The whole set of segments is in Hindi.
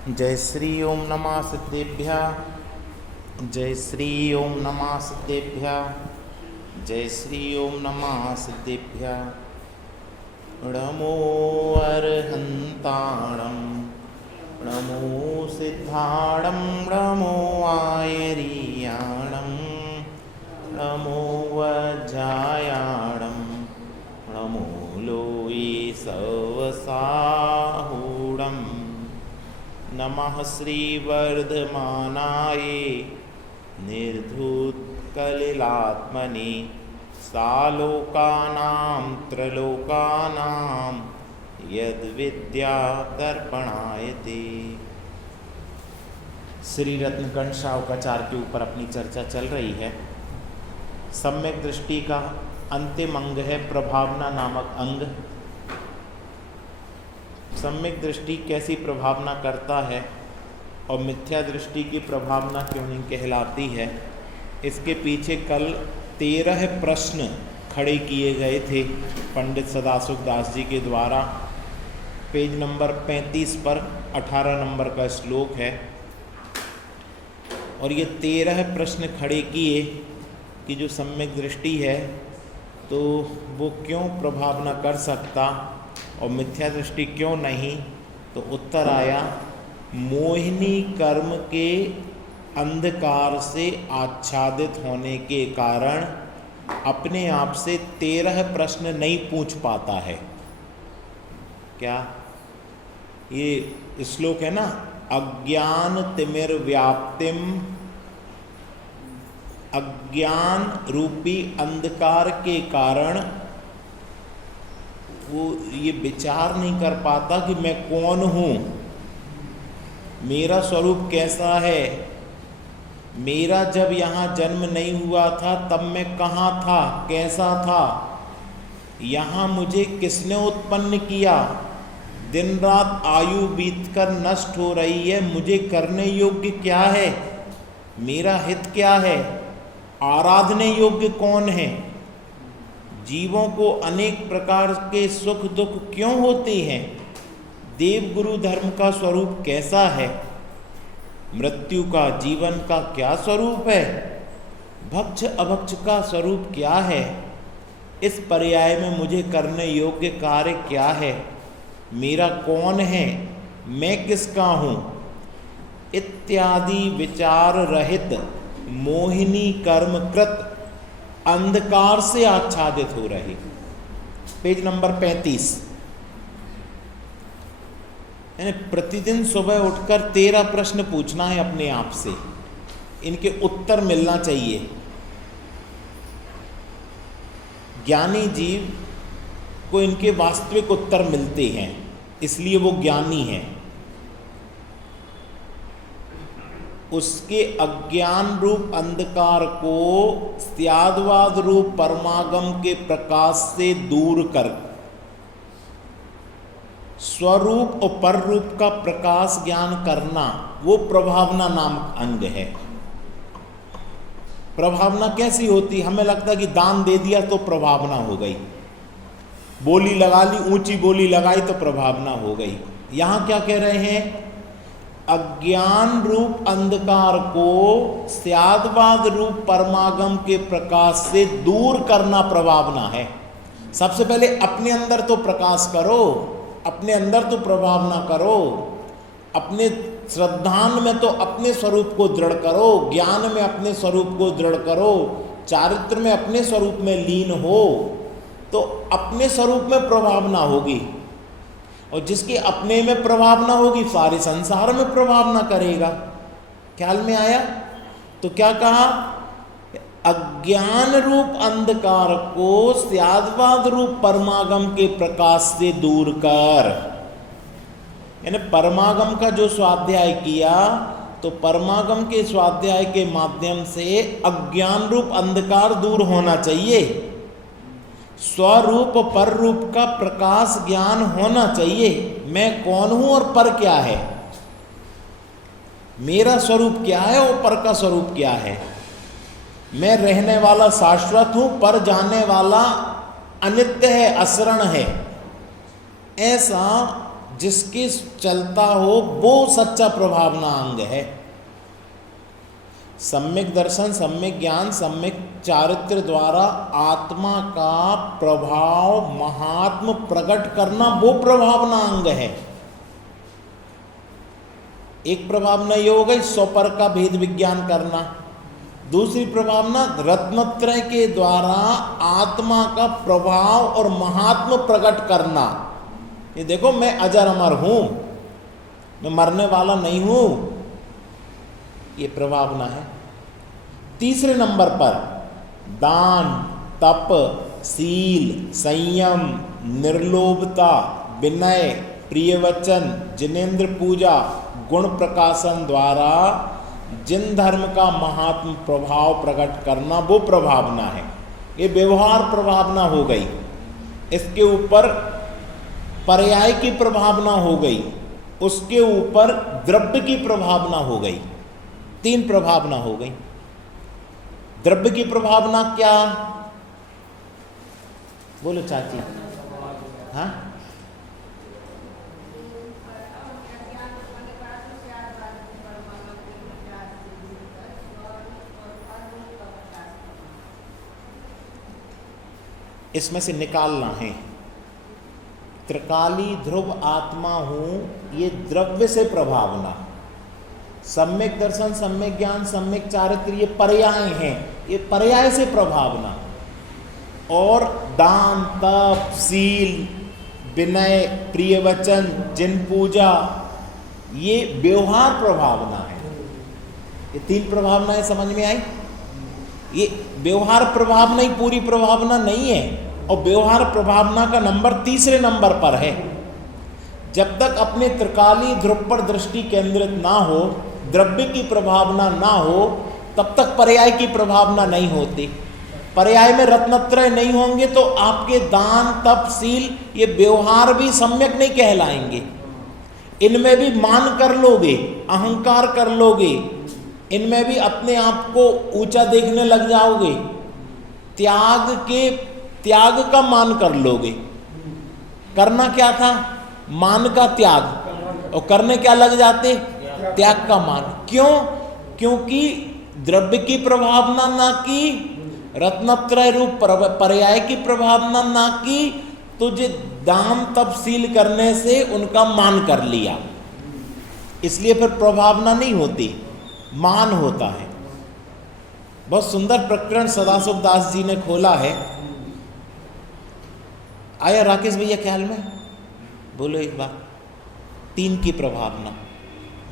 जय श्री ओम नमः सिद्धेभ्यः। जय श्री ओम नमः सिद्धेभ्यः। जय श्री ओम नमः सिद्धेभ्यः। नमो अरहन्ताणं नमो सिद्धाणं नमो आयर्याणं नमो वज्रायाणं नमो लोये सवसाहूढं नमः श्रीवर्धमानाय निर्धूतकलिलात्मने सालोकानां त्रलोकानां यद्विद्यादर्पणायते। श्री रत्नकंठ शावकाचार्य के ऊपर अपनी चर्चा चल रही है। सम्यक दृष्टि का अंतिम अंग है प्रभावना नामक अंग। सम्यक दृष्टि कैसी प्रभावना करता है और मिथ्या दृष्टि की प्रभावना क्यों नहीं कहलाती है, इसके पीछे कल 13 प्रश्न खड़े किए गए थे पंडित सदाशिव दास जी के द्वारा। पेज नंबर 35 पर 18 नंबर का श्लोक है और ये 13 प्रश्न खड़े किए कि जो सम्यक दृष्टि है तो वो क्यों प्रभाव न कर सकता और मिथ्या दृष्टि क्यों नहीं। तो उत्तर आया, मोहिनी कर्म के अंधकार से आच्छादित होने के कारण अपने आप से 13 प्रश्न नहीं पूछ पाता है। क्या ये श्लोक है ना, अज्ञान तिमिर व्याप्तिम, अज्ञान रूपी अंधकार के कारण वो ये विचार नहीं कर पाता कि मैं कौन हूँ, मेरा स्वरूप कैसा है, मेरा जब यहाँ जन्म नहीं हुआ था तब मैं कहाँ था, कैसा था, यहाँ मुझे किसने उत्पन्न किया, दिन रात आयु बीतकर नष्ट हो रही है, मुझे करने योग्य क्या है, मेरा हित क्या है, आराधने योग्य कौन है, जीवों को अनेक प्रकार के सुख दुख क्यों होते हैं, देव गुरु धर्म का स्वरूप कैसा है, मृत्यु का जीवन का क्या स्वरूप है, भक्ष अभक्ष का स्वरूप क्या है, इस पर्याय में मुझे करने योग्य कार्य क्या है, मेरा कौन है, मैं किसका हूँ, इत्यादि विचार रहित मोहिनी कर्मकृत अंधकार से आच्छादित हो रहे। Page number 35। यानी प्रतिदिन सुबह उठकर 13 प्रश्न पूछना है अपने आप से, इनके उत्तर मिलना चाहिए। ज्ञानी जीव को इनके वास्तविक उत्तर मिलते हैं, इसलिए वो ज्ञानी है। उसके अज्ञान रूप अंधकार को स्याद्वाद रूप परमागम के प्रकाश से दूर कर स्वरूप और पर रूप का प्रकाश ज्ञान करना, वो प्रभावना नामक अंग है। प्रभावना कैसी होती, हमें लगता है कि दान दे दिया तो प्रभावना हो गई, बोली लगा ली, ऊंची बोली लगाई तो प्रभावना हो गई। यहां क्या कह रहे हैं, अज्ञान रूप अंधकार को स्याद्वाद रूप परमागम के प्रकाश से दूर करना प्रभावना है। सबसे पहले अपने अंदर तो प्रकाश करो, अपने अंदर तो प्रभावना करो, अपने श्रद्धान में तो अपने स्वरूप को दृढ़ करो, ज्ञान में अपने स्वरूप को दृढ़ करो, चारित्र में अपने स्वरूप में लीन हो, तो अपने स्वरूप में प्रभावना होगी। और जिसके अपने में प्रभावना होगी सारे संसार में प्रभावना करेगा। ख्याल में आया? तो क्या कहा, अज्ञान रूप अंधकार को स्याद्वाद रूप परमागम के प्रकाश से दूर कर। यानी परमागम का जो स्वाध्याय किया तो परमागम के स्वाध्याय के माध्यम से अज्ञान रूप अंधकार दूर होना चाहिए, स्वरूप पर रूप का प्रकाश ज्ञान होना चाहिए। मैं कौन हूं और पर क्या है, मेरा स्वरूप क्या है और पर का स्वरूप क्या है। मैं रहने वाला शाश्वत हूं, पर जाने वाला अनित्य है, असरण है। ऐसा जिसके चलता हो वो सच्चा प्रभावना अंग है। सम्यक दर्शन, सम्यक ज्ञान, सम्यक चारित्र द्वारा आत्मा का प्रभाव महात्म प्रकट करना वो प्रभावना अंग है। एक प्रभावना ये हो गई स्वपर का भेद विज्ञान करना, दूसरी प्रभावना रत्नत्रय के द्वारा आत्मा का प्रभाव और महात्म प्रकट करना। ये देखो मैं अजर अमर हूं, मैं मरने वाला नहीं हूं, ये प्रभावना है। तीसरे नंबर पर दान, तप, सील, संयम, निर्लोभता, विनय, प्रिय वचन, जिनेन्द्र पूजा, गुण प्रकाशन द्वारा जिन धर्म का महात्म प्रभाव प्रकट करना वो प्रभावना है। ये व्यवहार प्रभावना हो गई। इसके ऊपर पर्याय की प्रभावना हो गई, उसके ऊपर द्रव्य की प्रभावना हो गई। तीन प्रभावना हो गई। द्रव्य की प्रभावना क्या? बोलो चाची। हाँ, इसमें से निकालना है। त्रिकाली ध्रुव आत्मा हूं, ये द्रव्य से प्रभावना। सम्यक दर्शन, सम्यक ज्ञान, सम्यक चारित्र ये पर्याय हैं, ये पर्याय से प्रभावना। और दान, तप, सील, विनय, प्रिय वचन, जिन पूजा, ये व्यवहार प्रभावना है। ये तीन प्रभावनाएं समझ में आई। ये व्यवहार प्रभावना ही पूरी प्रभावना नहीं है, और व्यवहार प्रभावना का नंबर तीसरे नंबर पर है। जब तक अपने त्रिकाली ध्रुव पर दृष्टि केंद्रित ना हो, द्रव्य की प्रभावना ना हो, तब तक पर्याय की प्रभावना नहीं होती। पर्याय में रत्नत्रय नहीं होंगे तो आपके दान, तप, सील ये व्यवहार भी सम्यक नहीं कहलाएंगे। इनमें भी मान कर लोगे, अहंकार कर लोगे, इनमें भी अपने आप को ऊंचा देखने लग जाओगे, त्याग का मान कर लोगे। करना क्या था? मान का त्याग, और करने क्या लग जाते? त्याग का मान। क्यों? क्योंकि द्रव्य की प्रभावना ना की, रत्नत्रय रूप पर्याय की प्रभावना ना की, तुझे दान तप सील करने से उनका मान कर लिया, इसलिए फिर प्रभावना नहीं होती, मान होता है। बहुत सुंदर प्रकरण सदाशिव दास जी ने खोला है। आया राकेश भैया ख्याल में? बोलो एक बार। तीन की प्रभावना।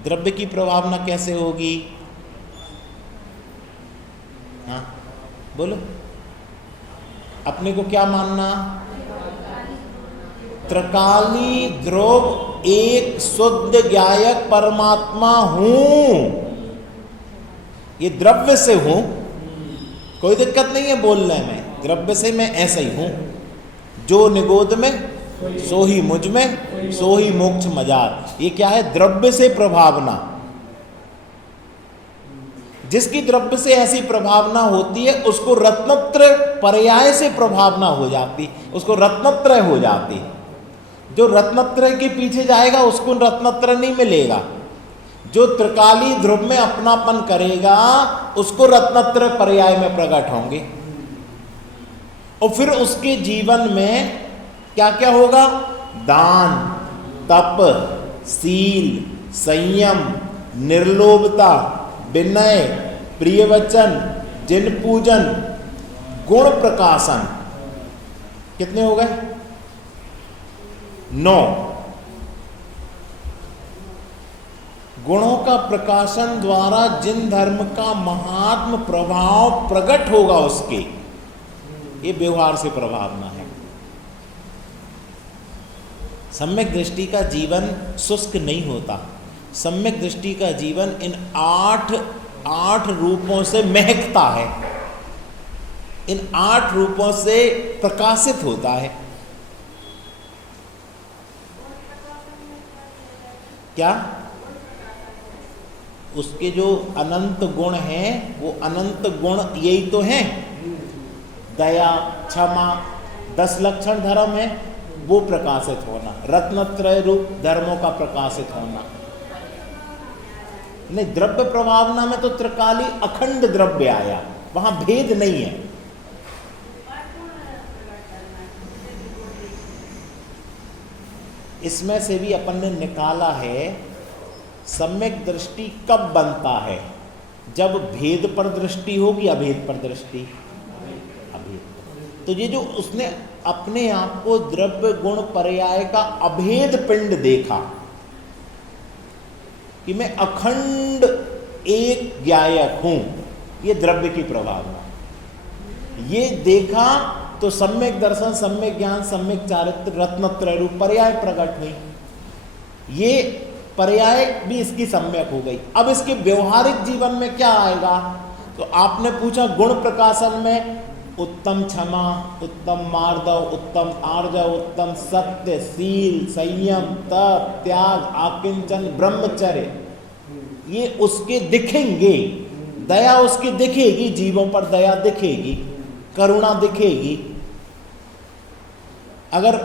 द्रव्य की प्रभावना कैसे होगी? हाँ बोलो। अपने को क्या मानना? त्रिकाली ध्रुव एक शुद्ध ज्ञायक परमात्मा हूं, ये द्रव्य से हूं, कोई दिक्कत नहीं है बोलने में। द्रव्य से मैं ऐसा ही हूं, जो निगोद में सो ही मुझ में, सो ही मोक्ष मजार। ये क्या है? द्रव्य से प्रभावना। जिसकी द्रव्य से ऐसी प्रभावना होती है उसको रत्नत्रय पर्याय से प्रभावना हो जाती, उसको रत्नत्रय हो जाती। जो रत्नत्रय के पीछे जाएगा उसको रत्नत्रय नहीं मिलेगा। जो त्रिकाली ध्रुव में अपनापन करेगा उसको रत्नत्रय पर्याय में प्रकट होंगे। और फिर उसके जीवन में क्या क्या होगा? दान, तप, सील, संयम, निर्लोभता, विनय, प्रिय वचन, जिन पूजन, गुण प्रकाशन। कितने हो गए? 9। गुणों का प्रकाशन द्वारा जिन धर्म का महात्म प्रभाव प्रकट होगा उसके, ये व्यवहार से प्रभावना है। सम्यक दृष्टि का जीवन शुष्क नहीं होता। सम्यक दृष्टि का जीवन इन आठ रूपों से महकता है, इन 8 रूपों से प्रकाशित होता है। क्या? उसके जो अनंत गुण हैं वो अनंत गुण यही तो हैं। दया, क्षमा, 10 लक्षण धर्म है। वो प्रकाशित होना, रत्नत्रय रूप धर्मों का प्रकाशित होना। नहीं, द्रव्य प्रभावना में तो त्रिकाली अखंड द्रव्य आया, वहां भेद नहीं है। इसमें से भी अपन ने निकाला है सम्यक दृष्टि कब बनता है, जब भेद पर दृष्टि होगी, अभेद पर दृष्टि, अभेद। तो ये जो उसने अपने आप को द्रव्य गुण पर्याय का अभेद पिंड देखा कि मैं अखंड एक ज्ञायक हूं, ये द्रव्य की प्रभावना, ये देखा तो सम्यक दर्शन, सम्यक ज्ञान, सम्यक चारित्र, रत्नत्रय रूप पर्याय प्रकट हुई। ये पर्याय भी इसकी सम्यक हो गई। अब इसके व्यवहारिक जीवन में क्या आएगा? तो आपने पूछा गुण प्रकाशन में उत्तम क्षमा, उत्तम मार्दव, उत्तम आर्जव, उत्तम सत्य, शील, संयम, तप, त्याग, आकिंचन, ब्रह्मचर्य, ये उसके दिखेंगे। दया उसकी दिखेगी, जीवों पर दया दिखेगी, करुणा दिखेगी। अगर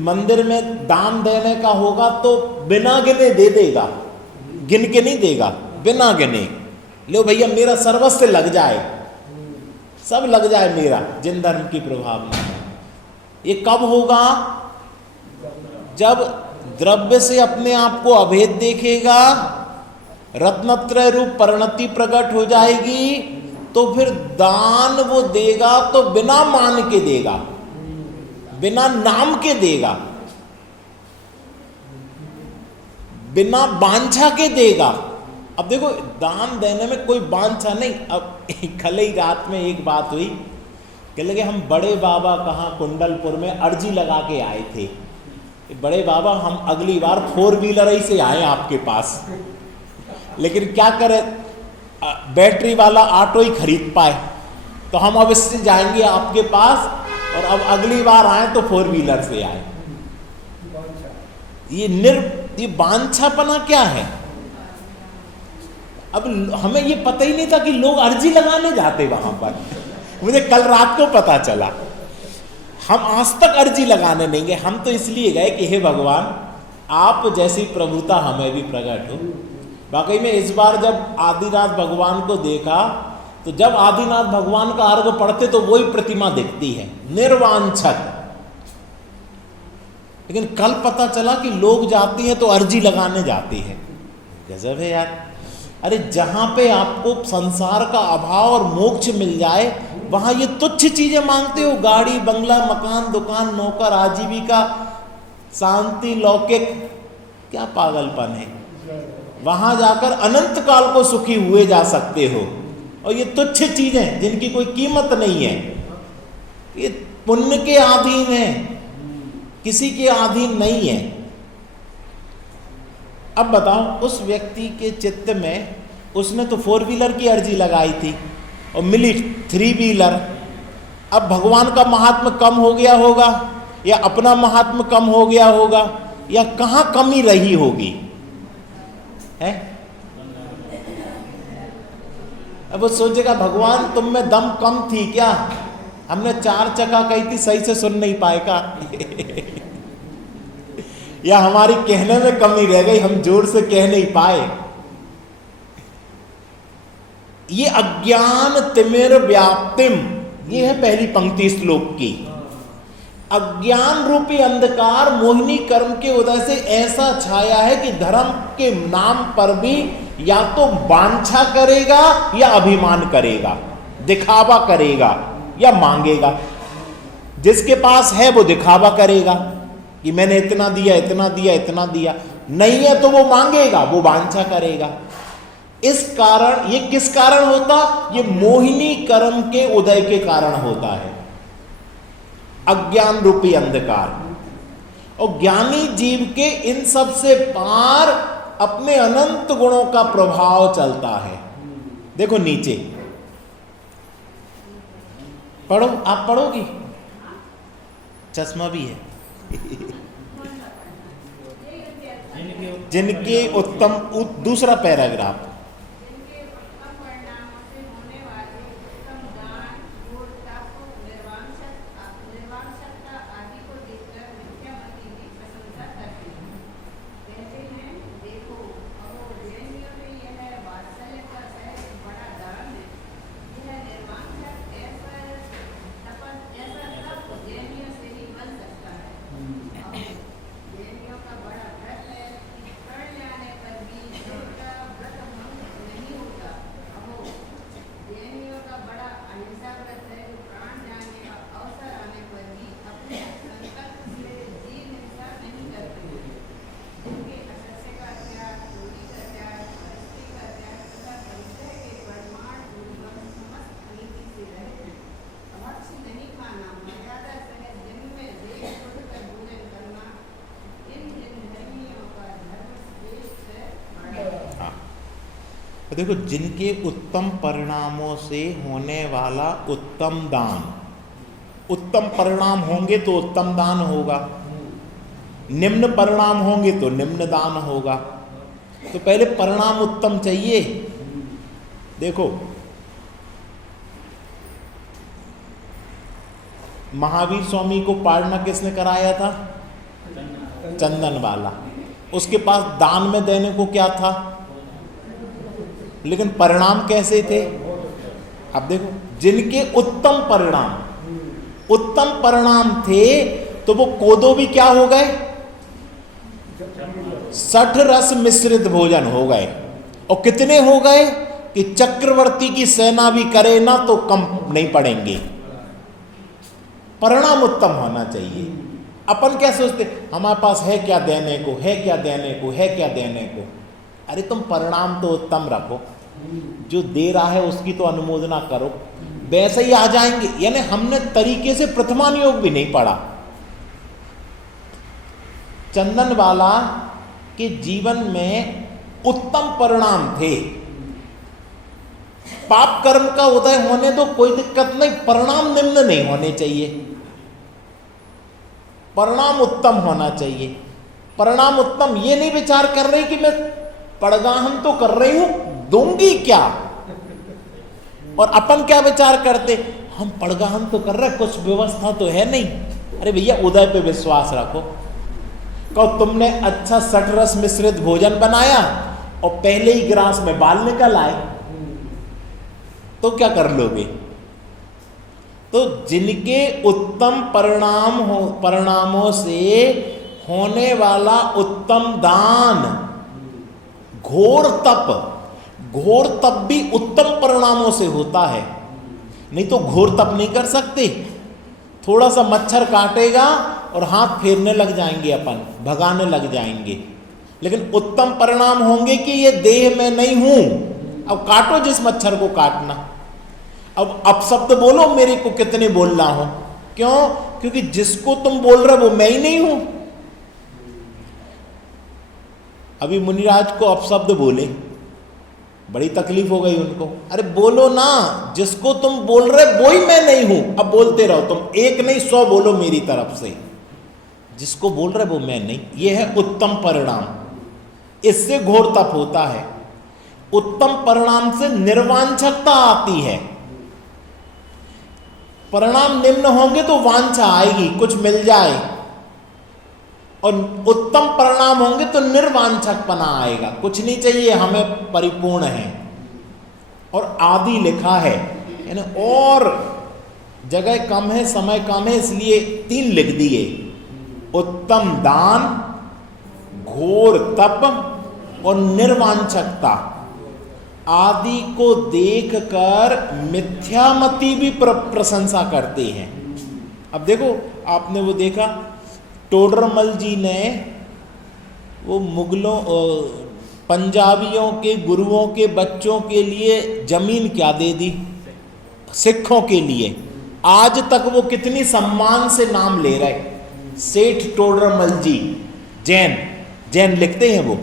मंदिर में दान देने का होगा तो बिना गिने दे देगा, गिन के नहीं देगा, बिना गिने। लो भैया मेरा सर्वस्व लग जाए, सब लग जाए मेरा, जिन धर्म की प्रभावना है। ये कब होगा? जब द्रव्य से अपने आप को अभेद देखेगा, रत्नत्रय रूप परिणति प्रकट हो जाएगी, तो फिर दान वो देगा तो बिना मान के देगा, बिना नाम के देगा, बिना बांछा के देगा। अब देखो दान देने में कोई बांछा नहीं। अब कल ही रात में एक बात हुई, कह लगे हम बड़े बाबा कहाँ कुंडलपुर में अर्जी लगा के आए थे, बड़े बाबा हम अगली बार 4 व्हीलर ही से आए आपके पास, लेकिन क्या करें बैटरी वाला ऑटो ही खरीद पाए, तो हम अब इससे जाएंगे आपके पास, और अब अगली बार आए तो 4 व्हीलर से आए। ये बांछापना क्या है? अब हमें ये पता ही नहीं था कि लोग अर्जी लगाने जाते वहां पर। मुझे कल रात को पता चला। हम आज तक अर्जी लगाने नहीं गए, हम तो इसलिए गए कि हे भगवान आप जैसी प्रभुता हमें भी प्रकट हो। वाकई में इस बार जब आदिनाथ भगवान को देखा, तो जब आदिनाथ भगवान का अर्घ पढ़ते तो वही प्रतिमा दिखती है, निर्वांछक। लेकिन कल पता चला कि लोग जाती हैं तो अर्जी लगाने जाती है। गजब है यार। अरे जहां पे आपको संसार का अभाव और मोक्ष मिल जाए, वहां ये तुच्छ चीजें मांगते हो, गाड़ी, बंगला, मकान, दुकान, नौकर, आजीविका, शांति, लौकिक, क्या पागलपन है। वहां जाकर अनंत काल को सुखी हुए जा सकते हो, और ये तुच्छ चीजें जिनकी कोई कीमत नहीं है, ये पुण्य के अधीन है, किसी के अधीन नहीं है। अब बताओ उस व्यक्ति के चित्त में, उसने तो 4 व्हीलर की अर्जी लगाई थी और मिली 3 व्हीलर। अब भगवान का महात्म कम हो गया होगा, या अपना महात्म कम हो गया होगा, या कहां कमी रही होगी है? अब वो सोचेगा भगवान तुम में दम कम थी क्या, हमने 4 चक्का कही थी सही से सुन नहीं पाएगा या हमारी कहने में कमी रह गई, हम जोर से कह नहीं पाए। ये अज्ञान तिमिर व्याप्तिम, ये है पहली पंक्ति श्लोक की। अज्ञान रूपी अंधकार मोहिनी कर्म के उदय से ऐसा छाया है कि धर्म के नाम पर भी या तो वांछा करेगा या अभिमान करेगा, दिखावा करेगा या मांगेगा। जिसके पास है वो दिखावा करेगा कि मैंने इतना दिया, इतना दिया, इतना दिया। नहीं है तो वो मांगेगा, वो वांछा करेगा। इस कारण, ये किस कारण होता? ये मोहिनी कर्म के उदय के कारण होता है, अज्ञान रूपी अंधकार। और ज्ञानी जीव के इन सब से पार अपने अनंत गुणों का प्रभाव चलता है। देखो नीचे पढ़ो, आप पढ़ोगी? चश्मा भी है जिनके उत्तम, दूसरा पैराग्राफ, तो देखो, जिनके उत्तम परिणामों से होने वाला उत्तम दान, उत्तम परिणाम होंगे तो उत्तम दान होगा, निम्न परिणाम होंगे तो निम्न दान होगा। तो पहले परिणाम उत्तम चाहिए। देखो, महावीर स्वामी को पाड़ना किसने कराया था? चंदन वाला। उसके पास दान में देने को क्या था, लेकिन परिणाम कैसे थे? अब देखो, जिनके उत्तम परिणाम थे तो वो कोदो भी क्या हो गए? 60 रस मिश्रित भोजन हो गए। और कितने हो गए कि चक्रवर्ती की सेना भी करे ना तो कम नहीं पड़ेंगे। परिणाम उत्तम होना चाहिए। अपन क्या सोचते, हमारे पास है क्या देने को, है क्या देने को, है क्या देने को। अरे तुम परिणाम तो उत्तम रखो, जो दे रहा है उसकी तो अनुमोदना करो, वैसे ही आ जाएंगे। यानी हमने तरीके से प्रथमान योग भी नहीं पढ़ा। चंदन वाला के जीवन में उत्तम परिणाम थे। पाप कर्म का उदय होने दो, कोई दिक्कत नहीं, परिणाम निम्न नहीं होने चाहिए, परिणाम उत्तम होना चाहिए। परिणाम उत्तम ये नहीं विचार कर रही कि मैं पड़गाहन तो कर रही हूं, दूंगी क्या। और अपन क्या विचार करते, हम पड़गाहन तो कर रहे, कुछ व्यवस्था तो है नहीं। अरे भैया, उदय पे विश्वास रखो। कहो तुमने अच्छा 60 रस मिश्रित भोजन बनाया और पहले ही गिलास में बाल निकल आए, तो क्या कर लोगे? तो जिनके उत्तम परिणामों से होने वाला उत्तम दान, घोर तप भी उत्तम परिणामों से होता है। नहीं तो घोर तप नहीं कर सकते। थोड़ा सा मच्छर काटेगा और हाथ फेरने लग जाएंगे, अपन भगाने लग जाएंगे। लेकिन उत्तम परिणाम होंगे कि ये देह में नहीं हूं, अब काटो जिस मच्छर को काटना। अब अपशब्द बोलो, मेरे को कितने बोलना हो, क्यों? क्योंकि जिसको तुम बोल रहे हो वो मैं ही नहीं हूं। अभी मुनिराज को अपशब्द बोले, बड़ी तकलीफ हो गई उनको। अरे बोलो ना, जिसको तुम बोल रहे वो ही मैं नहीं हूं। अब बोलते रहो, तुम एक नहीं 100 बोलो मेरी तरफ से, जिसको बोल रहे वो मैं नहीं। ये है उत्तम परिणाम, इससे घोर तप होता है। उत्तम परिणाम से निर्वांछकता आती है। परिणाम निम्न होंगे तो वांछा आएगी, कुछ मिल जाए, और उत्तम परिणाम होंगे तो निर्वांछकपना आएगा, कुछ नहीं चाहिए हमें, परिपूर्ण है। और आदि लिखा है, यानी और जगह कम है, समय कम है, इसलिए 3 लिख दिए। उत्तम दान, घोर तप और निर्वांछकता आदि को देखकर मिथ्यामति भी प्रशंसा करते हैं। अब देखो, आपने वो देखा, टोडरमल जी ने वो मुगलों पंजाबियों के गुरुओं के बच्चों के लिए जमीन क्या दे दी, सिखों के लिए। आज तक वो कितनी सम्मान से नाम ले रहे, सेठ टोडरमल जी, जैन लिखते हैं, वो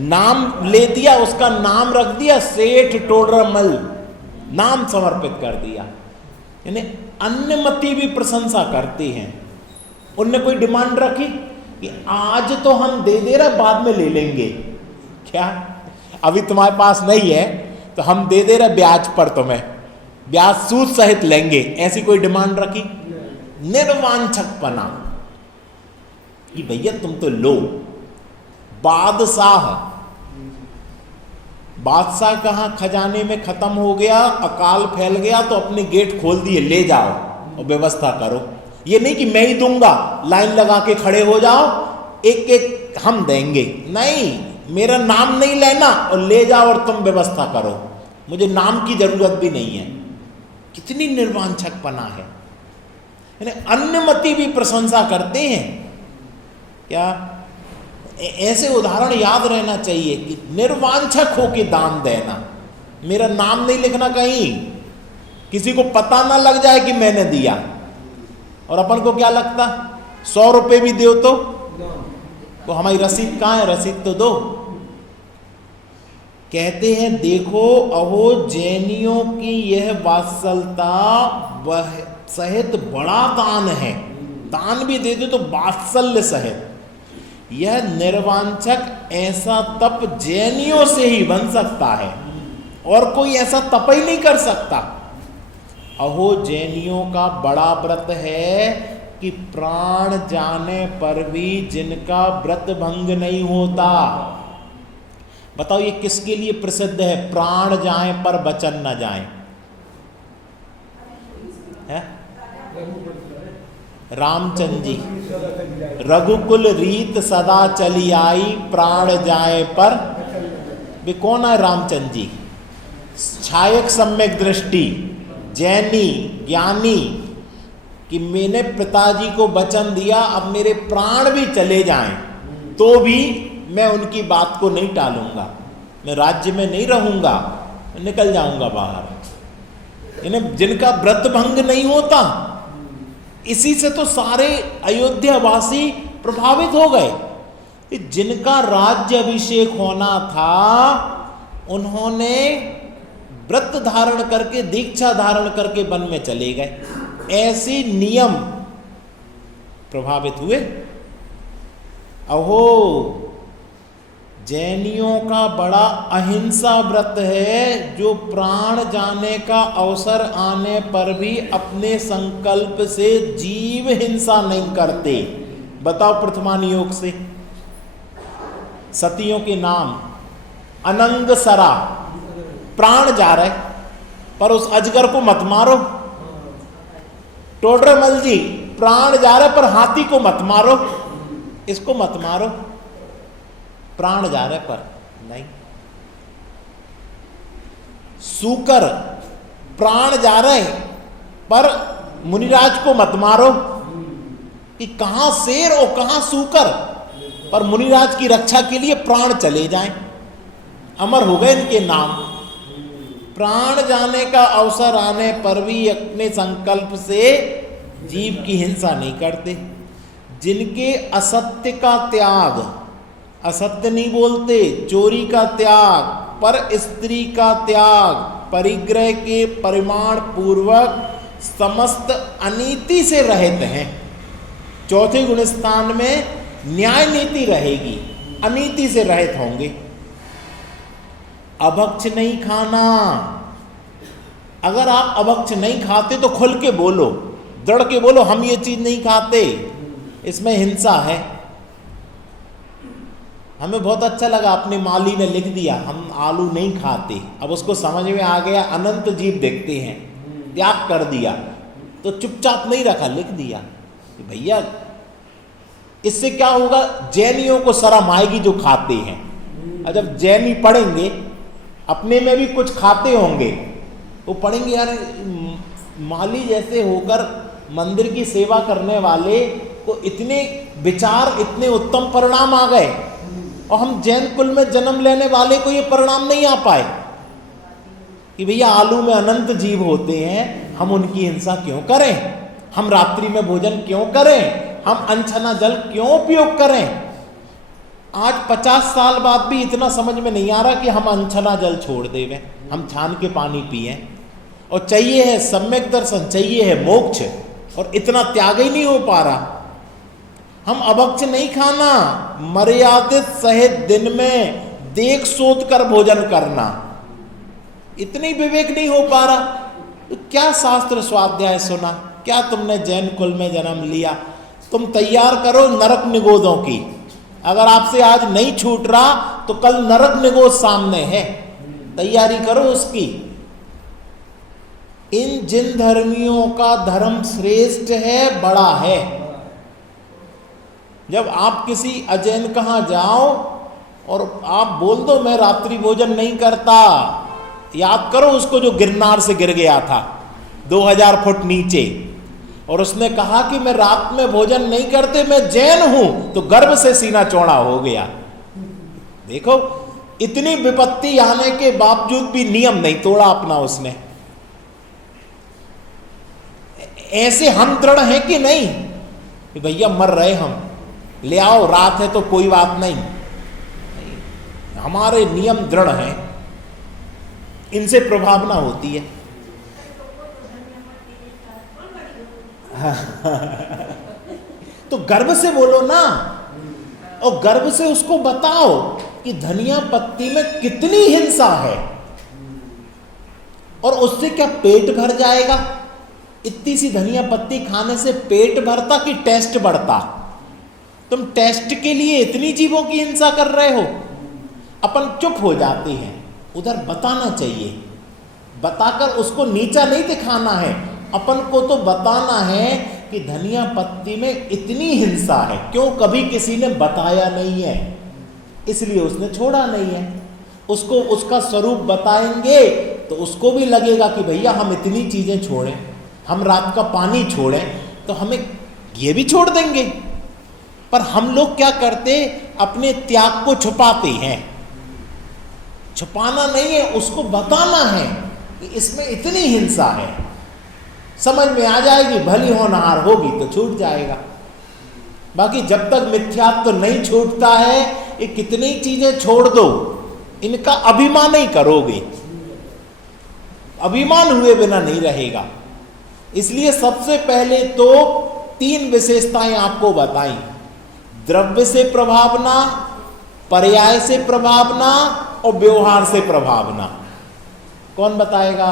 नाम ले दिया, उसका नाम रख दिया सेठ टोडरमल, नाम समर्पित कर दिया। यानी अन्यमति भी प्रशंसा करते हैं। उनने कोई डिमांड रखी कि आज तो हम दे रहे, बाद में ले लेंगे, क्या अभी तुम्हारे पास नहीं है तो हम दे रहे ब्याज पर, तुम्हें ब्याज सूद सहित लेंगे, ऐसी कोई डिमांड रखी? निर्वांछकपना कि भैया तुम तो लो। बादशाह कहाँ खजाने में खत्म हो गया, अकाल फैल गया तो अपने गेट खोल दिए, ले जाओ और व्यवस्था करो। ये नहीं कि मैं ही दूंगा, लाइन लगा के खड़े हो जाओ, एक एक हम देंगे, नहीं, मेरा नाम नहीं लेना और ले जाओ और तुम व्यवस्था करो, मुझे नाम की जरूरत भी नहीं है। कितनी निर्वांछकपना है। यानी अन्यमति भी प्रशंसा करते हैं। क्या ऐसे उदाहरण याद रहना चाहिए कि निर्वांछक हो के दान देना, मेरा नाम नहीं लिखना कहीं, किसी को पता ना लग जाए कि मैंने दिया। और अपन को क्या लगता, 100 रुपये भी दो तो हमारी रसीद कहाँ है, रसीद तो दो। कहते हैं देखो अहो जैनियों की यह वात्सलता वह सहित बड़ा दान है, दान भी दे दो तो वात्सल्य सहित। यह निर्वांछक ऐसा तप जैनियों से ही बन सकता है, और कोई ऐसा तप ही नहीं कर सकता। अहो जैनियों का बड़ा व्रत है कि प्राण जाने पर भी जिनका व्रत भंग नहीं होता। बताओ ये किसके लिए प्रसिद्ध है, प्राण जाए पर वचन न जाए? है रामचंद्र जी, रघुकुल रीत सदा चली आई, प्राण जाए पर। वे कौन है रामचंद्र जी? छायक सम्यक दृष्टि, जैनी, ज्ञानी, कि मैंने पिताजी को वचन दिया अब मेरे प्राण भी चले जाएं तो भी मैं उनकी बात को नहीं टालूंगा, मैं राज्य में नहीं रहूंगा, निकल जाऊंगा बाहर। इन्हें जिनका व्रत भंग नहीं होता, इसी से तो सारे अयोध्यावासी प्रभावित हो गए। जिनका राज्य अभिषेक होना था उन्होंने व्रत धारण करके, दीक्षा धारण करके वन में चले गए। ऐसे नियम प्रभावित हुए। अहो जैनियों का बड़ा अहिंसा व्रत है, जो प्राण जाने का अवसर आने पर भी अपने संकल्प से जीव हिंसा नहीं करते। बताओ प्रथमान योग से सतियों के नाम अनंग सरा, प्राण जा रहे पर उस अजगर को मत मारो। टोडरमल जी, प्राण जा रहे पर हाथी को मत मारो, इसको मत मारो, प्राण जा रहे पर नहीं। सूकर, प्राण जा रहे पर मुनिराज को मत मारो, कि कहां शेर और कहां सूकर, पर मुनिराज की रक्षा के लिए प्राण चले जाएं, अमर हो गए इनके नाम। प्राण जाने का अवसर आने पर भी अपने संकल्प से जीव की हिंसा नहीं करते। जिनके असत्य का त्याग, असत्य नहीं बोलते, चोरी का त्याग, पर स्त्री का त्याग, परिग्रह के परिमाण पूर्वक समस्त अनीति से रहित हैं। चौथे गुण स्थान में न्याय नीति रहेगी, अनीति से रहित होंगे। अभक्ष नहीं खाना, अगर आप अभक्ष नहीं खाते तो खुल के बोलो, दृढ़ के बोलो हम ये चीज नहीं खाते, इसमें हिंसा है। हमें बहुत अच्छा लगा अपने माली ने लिख दिया हम आलू नहीं खाते, अब उसको समझ में आ गया अनंत जीव देखते हैं, त्याग कर दिया, तो चुपचाप नहीं रखा, लिख दिया कि भैया इससे क्या होगा, जैनियों को शर्म आएगी जो खाते हैं। और जब जैनी पढ़ेंगे, अपने में भी कुछ खाते होंगे, वो पढ़ेंगे यार माली जैसे होकर मंदिर की सेवा करने वाले को इतने विचार, इतने उत्तम परिणाम आ गए, और हम जैन कुल में जन्म लेने वाले को ये परिणाम नहीं आ पाए कि भैया आलू में अनंत जीव होते हैं, हम उनकी हिंसा क्यों करें, हम रात्रि में भोजन क्यों करें, हम अनछना जल क्यों उपयोग करें। आज 50 साल बाद भी इतना समझ में नहीं आ रहा कि हम अनछना जल छोड़ देवें, हम छान के पानी पिएं। और चाहिए है सम्यक दर्शन, चाहिए है मोक्ष, और इतना त्याग ही नहीं हो पा रहा। हम अभक्ष नहीं खाना, मर्यादित सहित दिन में देख सोच कर भोजन करना, इतनी विवेक नहीं हो पा रहा। तो क्या शास्त्र स्वाध्याय सुना, क्या तुमने जैन कुल में जन्म लिया, तुम तैयार करो नरक निगोदों की। अगर आपसे आज नहीं छूट रहा तो कल नरक निगोद सामने है, तैयारी करो उसकी। इन जिन धर्मियों का धर्म श्रेष्ठ है, बड़ा है। जब आप किसी अजैन कहाँ जाओ और आप बोल दो मैं रात्रि भोजन नहीं करता, याद करो उसको जो गिरनार से गिर गया था 2000 फुट नीचे, और उसने कहा कि मैं रात में भोजन नहीं करते, मैं जैन हूं, तो गर्व से सीना चौड़ा हो गया। देखो इतनी विपत्ति आने के बावजूद भी नियम नहीं तोड़ा अपना उसने। ऐसे हम दृढ़ हैं कि नहीं कि भैया मर रहे हम, ले आओ, रात है तो कोई बात नहीं, हमारे नियम दृढ़ हैं। इनसे प्रभावना होती है। तो गर्व से बोलो ना, और गर्व से उसको बताओ कि धनिया पत्ती में कितनी हिंसा है, और उससे क्या पेट भर जाएगा? इतनी सी धनिया पत्ती खाने से पेट भरता कि टेस्ट बढ़ता? तुम टेस्ट के लिए इतनी जीवों की हिंसा कर रहे हो। अपन चुप हो जाते हैं। उधर बताना चाहिए, बताकर उसको नीचा नहीं दिखाना है। अपन को तो बताना है कि धनिया पत्ती में इतनी हिंसा है, क्यों कभी किसी ने बताया नहीं है, इसलिए उसने छोड़ा नहीं है। उसको उसका स्वरूप बताएंगे तो उसको भी लगेगा कि भैया हम इतनी चीजें छोड़ें, हम रात का पानी छोड़ें तो हमें ये भी छोड़ देंगे। पर हम लोग क्या करते, अपने त्याग को छुपाते हैं। छुपाना नहीं है, उसको बताना है कि इसमें इतनी हिंसा है। समझ में आ जाएगी, भली होनहार होगी तो छूट जाएगा। बाकी जब तक मिथ्यात्व नहीं छूटता है, ये कितनी चीजें छोड़ दो, इनका अभिमान नहीं करोगे, अभिमान हुए बिना नहीं रहेगा। इसलिए सबसे पहले तो 3 विशेषताएं आपको बताई, द्रव्य से प्रभावना, पर्याय से प्रभावना और व्यवहार से प्रभावना। कौन बताएगा?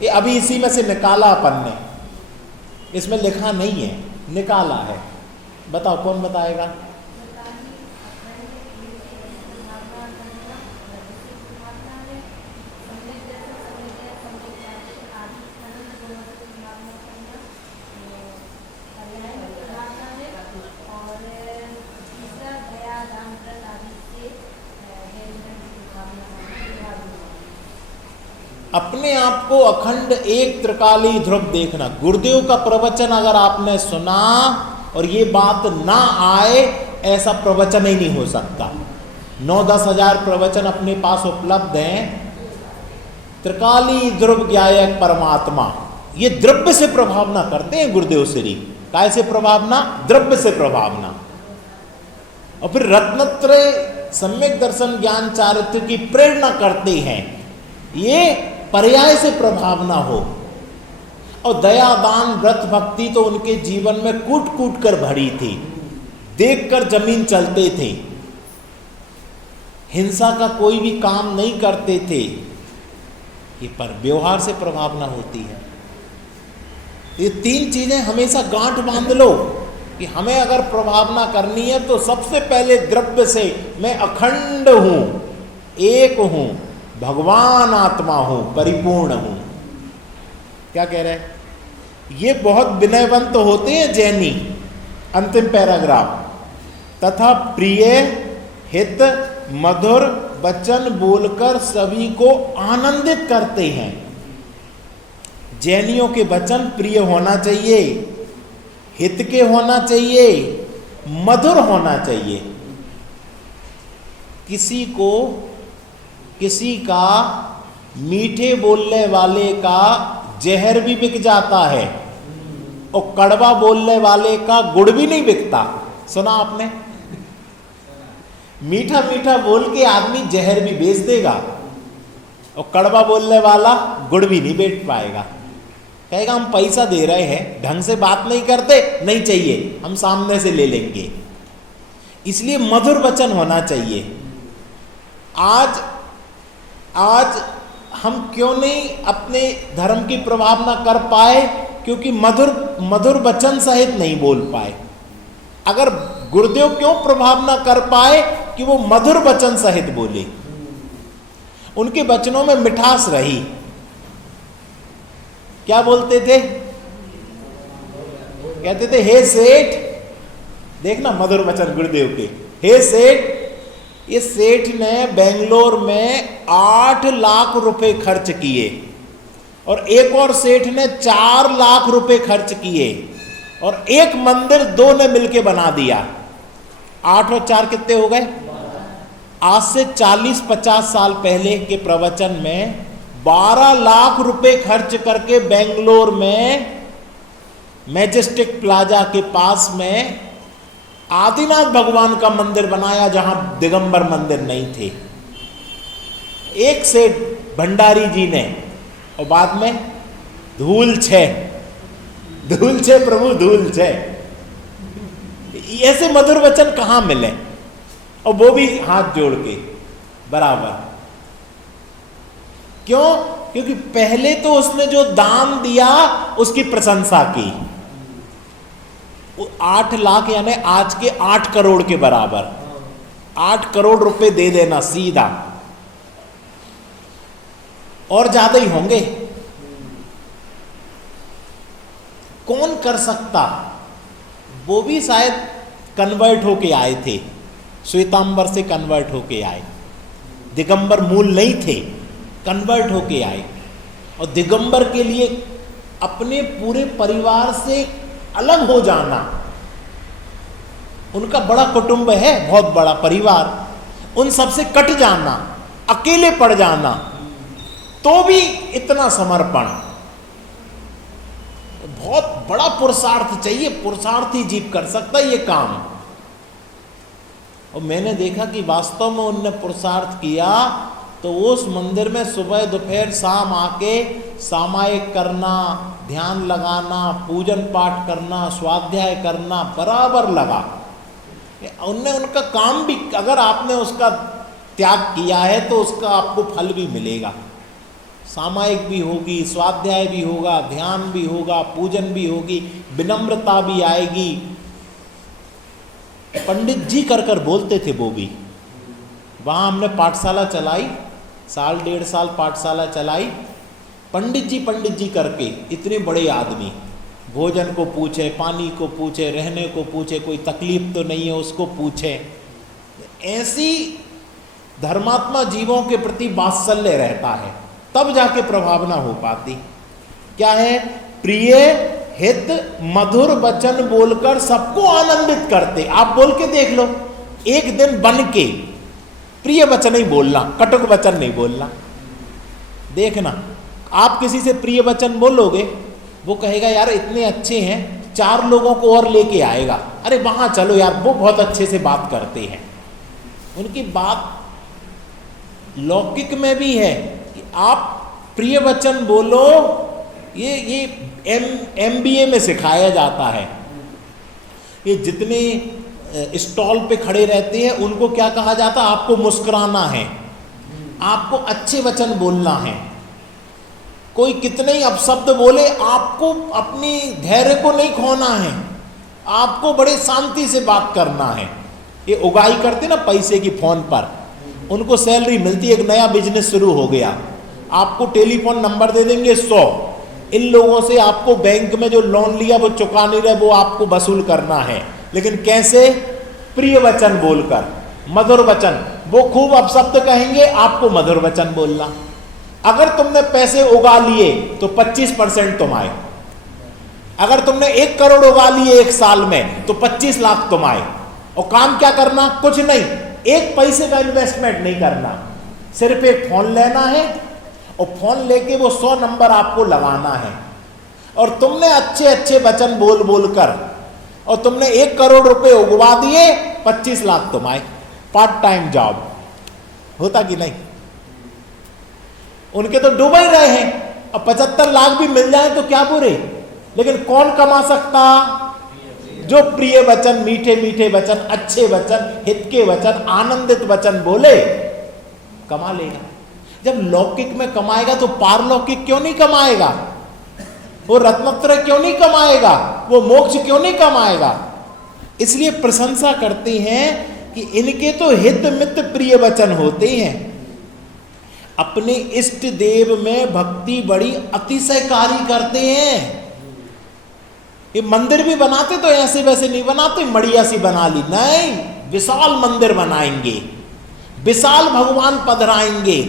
ये अभी इसी में से निकाला अपन ने, इसमें लिखा नहीं है, निकाला है। बताओ कौन बताएगा? अपने आप को अखंड एक त्रिकाली ध्रुव देखना। गुरुदेव का प्रवचन अगर आपने सुना और ये बात ना आए, ऐसा प्रवचन ही नहीं हो सकता। 9-10 हजार प्रवचन अपने पास उपलब्ध हैं। त्रिकाली ध्रुव ज्ञायक परमात्मा, ये द्रव्य से प्रभावना करते हैं गुरुदेव श्री। काय से प्रभावना? द्रव्य से प्रभावना। और फिर रत्नत्रय सम्यक दर्शन ज्ञान चारित्र की प्रेरणा करते हैं, ये पर्याय से प्रभावना हो। और दया दान व्रत भक्ति तो उनके जीवन में कूट कूट कर भरी थी, देखकर जमीन चलते थे, हिंसा का कोई भी काम नहीं करते थे। ये पर व्यवहार से प्रभावना होती है। ये 3 चीजें हमेशा गांठ बांध लो कि हमें अगर प्रभावना करनी है तो सबसे पहले द्रव्य से मैं अखंड हूं, एक हूं, भगवान आत्मा हूं, परिपूर्ण हूं। क्या कह रहे हैं? ये बहुत विनयवंत होते हैं जैनी। अंतिम पैराग्राफ, तथा प्रिय हित मधुर वचन बोलकर सभी को आनंदित करते हैं। जैनियों के वचन प्रिय होना चाहिए, हित के होना चाहिए, मधुर होना चाहिए। किसी का मीठे बोलने वाले का जहर भी बिक जाता है और कड़वा बोलने वाले का गुड़ भी नहीं बिकता। सुना आपने? मीठा मीठा बोल के आदमी जहर भी बेच देगा और कड़वा बोलने वाला गुड़ भी नहीं बेच पाएगा। कहेगा हम पैसा दे रहे हैं, ढंग से बात नहीं करते, नहीं चाहिए, हम सामने से ले लेंगे। इसलिए मधुर वचन होना चाहिए। आज हम क्यों नहीं अपने धर्म की प्रभावना कर पाए? क्योंकि मधुर वचन सहित नहीं बोल पाए। अगर गुरुदेव क्यों प्रभावना कर पाए? कि वो मधुर वचन सहित बोले, उनके वचनों में मिठास रही। क्या बोलते थे? कहते थे हे सेठ, देखना मधुर वचन गुरुदेव के, हे सेठ। ये सेठ ने बेंगलोर में 8 लाख रुपए खर्च किए और एक और सेठ ने 4 लाख रुपए खर्च किए और एक मंदिर 2 ने मिलके बना दिया। 8 और 4 कितने हो गए? आज से 40-50 साल पहले के प्रवचन में 12 लाख रुपए खर्च करके बेंगलोर में मैजेस्टिक प्लाजा के पास में आदिनाथ भगवान का मंदिर बनाया, जहां दिगंबर मंदिर नहीं थे। एक सेठ भंडारी जी ने, और बाद में धूल छे प्रभु धूल छे। ऐसे मधुर वचन कहां मिले, और वो भी हाथ जोड़ के बराबर। क्यों? क्योंकि पहले तो उसने जो दान दिया उसकी प्रशंसा की। 8 लाख यानी आज के 8 करोड़ के बराबर, 8 करोड़ रुपए दे देना सीधा, और ज्यादा ही होंगे। कौन कर सकता? वो भी शायद कन्वर्ट होके आए थे, श्वेतांबर से कन्वर्ट होके आए, दिगंबर मूल नहीं थे, कन्वर्ट होके आए। और दिगंबर के लिए अपने पूरे परिवार से अलग हो जाना, उनका बड़ा कुटुंब है, बहुत बड़ा परिवार, उन सबसे कट जाना, अकेले पड़ जाना, तो भी इतना समर्पण, बहुत बड़ा पुरुषार्थ चाहिए। पुरुषार्थ ही जीव कर सकता है ये काम। और मैंने देखा कि वास्तव में उनने पुरुषार्थ किया तो उस मंदिर में सुबह दोपहर शाम आके सामायिक करना, ध्यान लगाना, पूजन पाठ करना, स्वाध्याय करना बराबर लगा। उनने उनका काम भी, अगर आपने उसका त्याग किया है तो उसका आपको फल भी मिलेगा। सामायिक भी होगी, स्वाध्याय भी होगा, ध्यान भी होगा, पूजन भी होगी, विनम्रता भी आएगी। पंडित जी कर कर बोलते थे वो भी। वहाँ हमने पाठशाला चलाई, 1.5 साल पाठशाला चलाई, पंडित जी करके। इतने बड़े आदमी, भोजन को पूछे, पानी को पूछे, रहने को पूछे, कोई तकलीफ तो नहीं है उसको पूछे। ऐसी धर्मात्मा जीवों के प्रति वात्सल्य रहता है, तब जाके प्रभावना हो पाती। क्या है? प्रिय हित मधुर वचन बोलकर सबको आनंदित करते। आप बोल के देख लो, एक दिन बन के प्रिय वचन ही बोलना, कटुक वचन नहीं बोलना। देखना, आप किसी से प्रिय वचन बोलोगे, वो कहेगा यार इतने अच्छे हैं, 4 लोगों को और लेके आएगा, अरे वहां चलो यार वो बहुत अच्छे से बात करते हैं। उनकी बात लौकिक में भी है कि आप प्रिय वचन बोलो। ये MBA में सिखाया जाता है। ये जितने स्टॉल पे खड़े रहते हैं उनको क्या कहा जाता है? आपको मुस्कुराना है, आपको अच्छे वचन बोलना है। कोई कितने ही अपशब्द बोले, आपको अपनी धैर्य को नहीं खोना है, आपको बड़े शांति से बात करना है। ये उगाही करते ना पैसे की फोन पर, उनको सैलरी मिलती है, एक नया बिजनेस शुरू हो गया, आपको टेलीफोन नंबर दे देंगे 100, इन लोगों से आपको बैंक में जो लोन लिया वो चुका नहीं रहे, वो आपको वसूल करना है। लेकिन कैसे? प्रिय वचन बोलकर, मधुर वचन। वो खूब अपशब्द कहेंगे, आपको मधुर वचन बोलना। अगर तुमने पैसे उगा लिए तो 25% तुम आए। अगर तुमने 1 करोड़ उगा लिए 1 साल में तो 25 लाख तुम आए। और काम क्या करना? कुछ नहीं, 1 पैसे का इन्वेस्टमेंट नहीं करना, सिर्फ एक फोन लेना है और फोन लेके वो 100 नंबर आपको लगाना है। और तुमने अच्छे अच्छे वचन बोल बोल कर और तुमने 1 करोड़ रुपए उगवा दिए, 25 लाख तुम आए। पार्ट टाइम जॉब होता कि नहीं? उनके तो डूब ही रहे हैं। और 75 लाख भी मिल जाए तो क्या बुरे, लेकिन कौन कमा सकता? जो प्रिय वचन, मीठे मीठे वचन, अच्छे वचन, हित के वचन, आनंदित वचन बोले, कमा लेगा। जब लौकिक में कमाएगा तो पारलौकिक क्यों नहीं कमाएगा? वो रत्नत्रय क्यों नहीं कमाएगा? वो मोक्ष क्यों नहीं कमाएगा? इसलिए प्रशंसा करते हैं कि इनके तो हित मित्र प्रिय वचन होते हैं। अपने इष्ट देव में भक्ति बड़ी अतिशयकारी करते हैं। ये मंदिर भी बनाते तो ऐसे वैसे नहीं बनाते, मड़िया सी बना ली, नहीं, विशाल मंदिर बनाएंगे, विशाल भगवान पधराएंगे,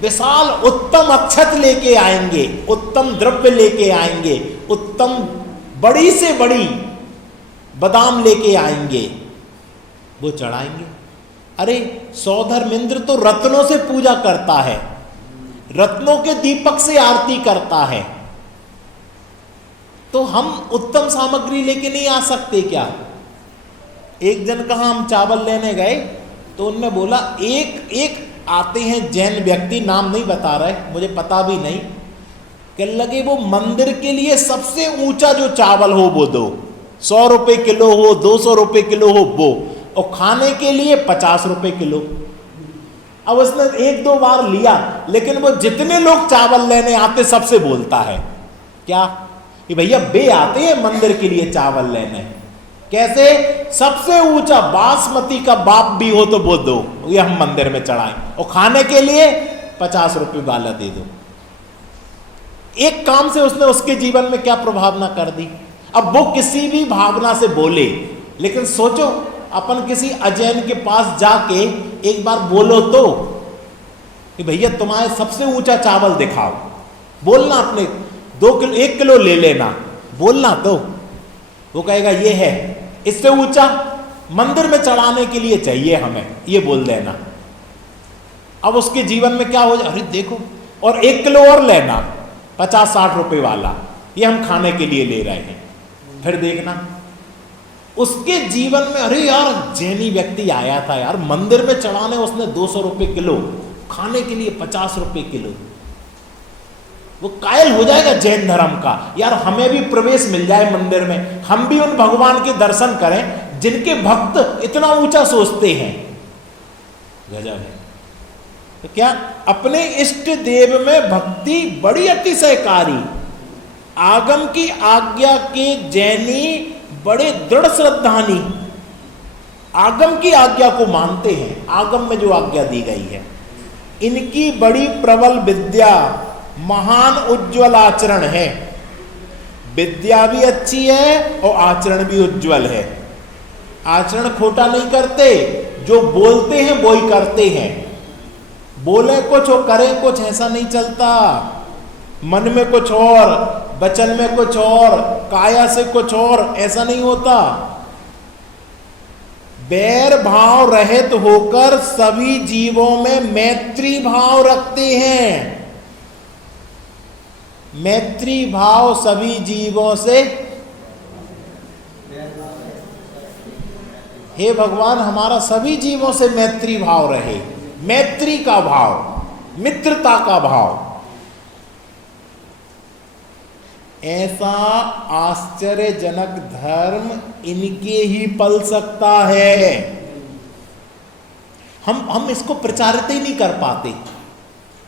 विशाल उत्तम अक्षत लेके आएंगे, उत्तम द्रव्य लेके आएंगे, उत्तम बड़ी से बड़ी बादाम लेके आएंगे, वो चढ़ाएंगे। अरे सौधर्मेंद्र तो रत्नों से पूजा करता है, रत्नों के दीपक से आरती करता है, तो हम उत्तम सामग्री लेके नहीं आ सकते क्या? एक जन कहा हम चावल लेने गए तो उनने बोला एक आते हैं जैन व्यक्ति, नाम नहीं बता रहे, मुझे पता भी नहीं, कहने लगे वो मंदिर के लिए सबसे ऊंचा जो चावल हो वो दो, 100 रुपये किलो हो, 200 रुपये किलो हो वो, और खाने के लिए 50 रुपये किलो। अब उसने 1-2 बार लिया, लेकिन वो जितने लोग चावल लेने आते सबसे बोलता है क्या कि भैया बे आते हैं मंदिर के लिए चावल लेने, कैसे? सबसे ऊंचा बासमती का बाप भी हो तो वो दो, ये हम मंदिर में चढ़ाएं, और खाने के लिए 50 रुपये वाला दे दो। एक काम से उसने उसके जीवन में क्या प्रभावना कर दी। अब वो किसी भी भावना से बोले, लेकिन सोचो अपन किसी अजैन के पास जाके एक बार बोलो तो कि भैया तुम्हारे सबसे ऊंचा चावल दिखाओ, बोलना अपने 2 किलो 1 किलो ले लेना, बोलना तो वो कहेगा ये है, इससे ऊंचा मंदिर में चढ़ाने के लिए चाहिए हमें, ये बोल देना। अब उसके जीवन में क्या हो जाए, अरे देखो, और 1 किलो और लेना 50-60 रुपए वाला, ये हम खाने के लिए ले रहे हैं। फिर देखना उसके जीवन में, अरे यार जैनी व्यक्ति आया था यार मंदिर में चढ़ाने, उसने 200 रुपये किलो, खाने के लिए 50 रुपये किलो। वो कायल हो जाएगा जैन धर्म का, यार हमें भी प्रवेश मिल जाए मंदिर में, हम भी उन भगवान के दर्शन करें जिनके भक्त इतना ऊंचा सोचते हैं। गजब है। तो क्या अपने इष्ट देव में भक्ति बड़ी अतिशयकारी, आगम की आज्ञा के जैनी बड़े दृढ़ श्रद्धानी, आगम की आज्ञा को मानते हैं, आगम में जो आज्ञा दी गई है। इनकी बड़ी प्रबल विद्या, महान उज्ज्वल आचरण है। विद्या भी अच्छी है और आचरण भी उज्ज्वल है। आचरण खोटा नहीं करते, जो बोलते हैं वो ही करते हैं। बोले कुछ और करें कुछ, ऐसा नहीं चलता। मन में कुछ और, वचन में कुछ और, काया से कुछ और, ऐसा नहीं होता। बैर भाव रहित होकर सभी जीवों में मैत्री भाव रखते हैं। मैत्री भाव सभी जीवों से, हे भगवान हमारा सभी जीवों से मैत्री भाव रहे। मैत्री का भाव, मित्रता का भाव, ऐसा आश्चर्यजनक धर्म इनके ही पल सकता है। हम इसको प्रचारित ही नहीं कर पाते।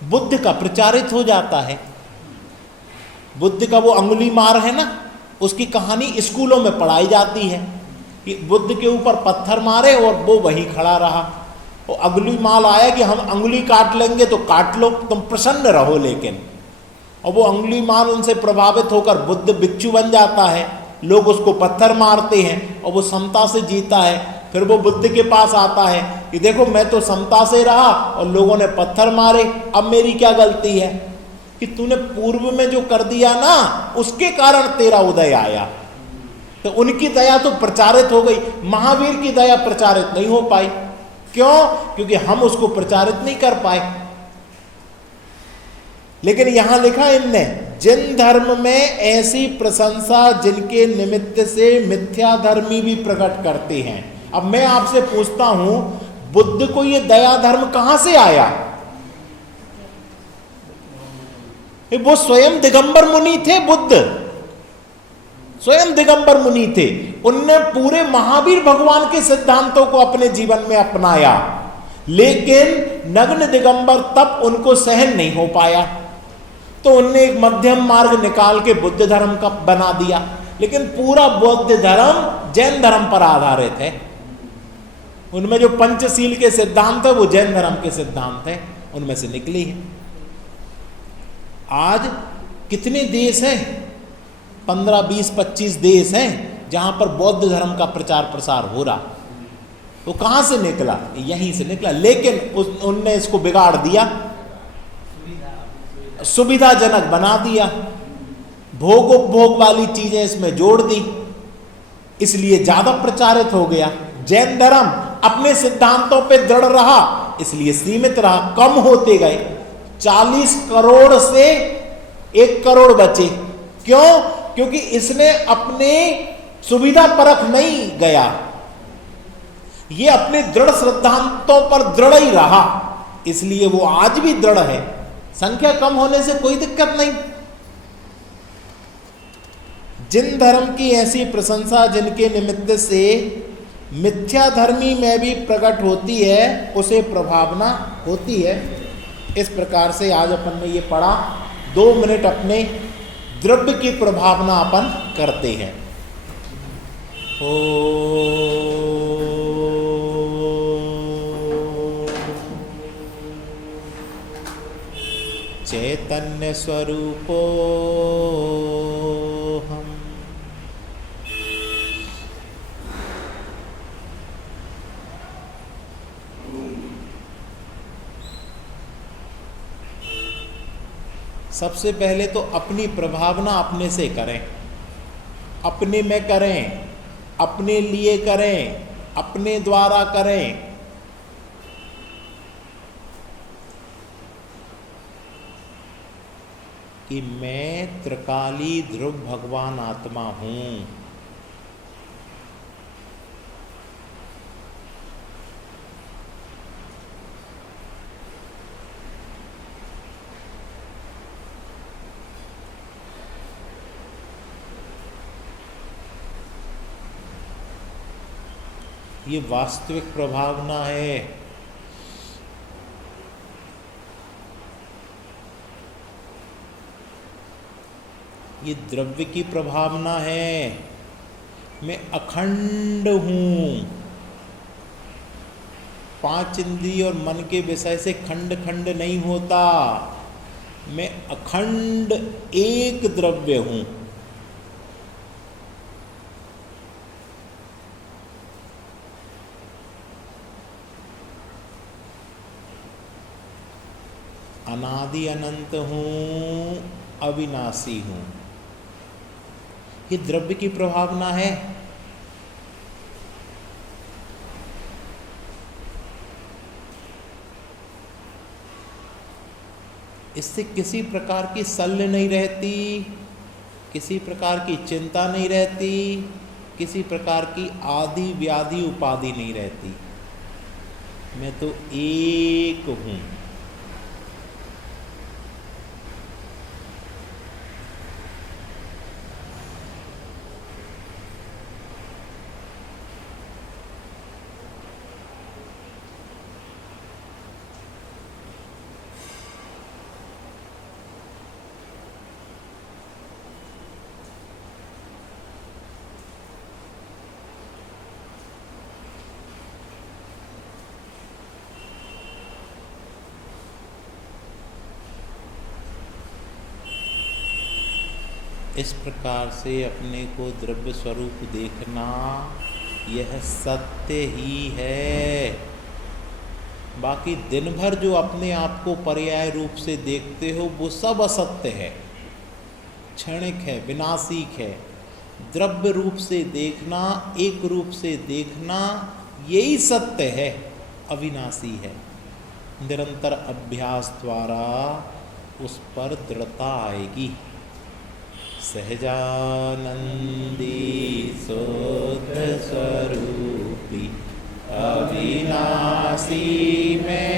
बुद्ध का प्रचारित हो जाता है। बुद्ध का वो अंगुली मार है ना, उसकी कहानी स्कूलों में पढ़ाई जाती है कि बुद्ध के ऊपर पत्थर मारे और वो वहीं खड़ा रहा, और अंगुली माल आया कि हम अंगुली काट लेंगे तो काट लो, तुम प्रसन्न रहो। लेकिन और वो अंगुली माल उनसे प्रभावित होकर बुद्ध भिक्षु बन जाता है, लोग उसको पत्थर मारते हैं और वो समता से जीता है। फिर वो बुद्ध के पास आता है कि देखो मैं तो समता से रहा और लोगों ने पत्थर मारे, अब मेरी क्या गलती है कि तूने पूर्व में जो कर दिया ना, उसके कारण तेरा उदय आया। तो उनकी दया तो प्रचारित हो गई, महावीर की दया प्रचारित नहीं हो पाई। क्यों? क्योंकि हम उसको प्रचारित नहीं कर पाए। लेकिन यहां लिखा इनने, जिन धर्म में ऐसी प्रशंसा जिनके निमित्त से मिथ्या धर्मी भी प्रकट करते हैं। अब मैं आपसे पूछता हूं, बुद्ध को ये दया धर्म कहां से आया? वो स्वयं दिगंबर मुनि थे। बुद्ध स्वयं दिगंबर मुनि थे। उनने पूरे महावीर भगवान के सिद्धांतों को अपने जीवन में अपनाया, लेकिन नग्न दिगंबर तप उनको सहन नहीं हो पाया, तो उनने एक मध्यम मार्ग निकाल के बुद्ध धर्म का बना दिया। लेकिन पूरा बौद्ध धर्म जैन धर्म पर आधारित है। उनमें जो पंचशील के सिद्धांत है वो जैन धर्म के सिद्धांत है, उनमें से निकली है। आज कितने देश हैं? 15, 20, 25 देश हैं जहां पर बौद्ध धर्म का प्रचार प्रसार हो रहा। वो कहां से निकला? यहीं से निकला। लेकिन उनने इसको बिगाड़ दिया, सुविधाजनक बना दिया, भोग उपभोग वाली चीजें इसमें जोड़ दी, इसलिए ज्यादा प्रचारित हो गया। जैन धर्म अपने सिद्धांतों पे दृढ़ रहा, इसलिए सीमित रहा, कम होते गए। 40 करोड़ से 1 करोड़ बचे। क्यों? क्योंकि इसने अपने सुविधा परख नहीं गया, ये अपने दृढ़ सिद्धांतों पर दृढ़ ही रहा। इसलिए वो आज भी दृढ़ है। संख्या कम होने से कोई दिक्कत नहीं। जिन धर्म की ऐसी प्रशंसा जिनके निमित्त से मिथ्या धर्मी में भी प्रकट होती है, उसे प्रभावना होती है। इस प्रकार से आज अपन ने ये पढ़ा। 2 मिनट अपने द्रव्य की प्रभावना अपन करते हैं। चैतन्य स्वरूपो हम सबसे पहले तो अपनी प्रभावना अपने से करें, अपने में करें, अपने लिए करें, अपने द्वारा करें। कि मैं त्रिकाली ध्रुव भगवान आत्मा हूं। ये वास्तविक प्रभावना है। ये द्रव्य की प्रभावना है। मैं अखंड हूँ। 5 इंद्रिय और मन के विषय से खंड खंड नहीं होता। मैं अखंड एक द्रव्य हूँ। अनादि अनंत हूँ, अविनाशी हूँ। ये द्रव्य की प्रभावना है। इससे किसी प्रकार की शल्य नहीं रहती, किसी प्रकार की चिंता नहीं रहती, किसी प्रकार की आदि व्याधि उपाधि नहीं रहती। मैं तो एक हूँ। इस प्रकार से अपने को द्रव्य स्वरूप देखना यह सत्य ही है। बाकी दिन भर जो अपने आप को पर्याय रूप से देखते हो वो सब असत्य है, क्षणिक है, विनाशिक है। द्रव्य रूप से देखना, एक रूप से देखना, यही सत्य है, अविनाशी है। निरंतर अभ्यास द्वारा उस पर दृढ़ता आएगी। सहजानंदी शुद्ध स्वरूपी अविनाशी में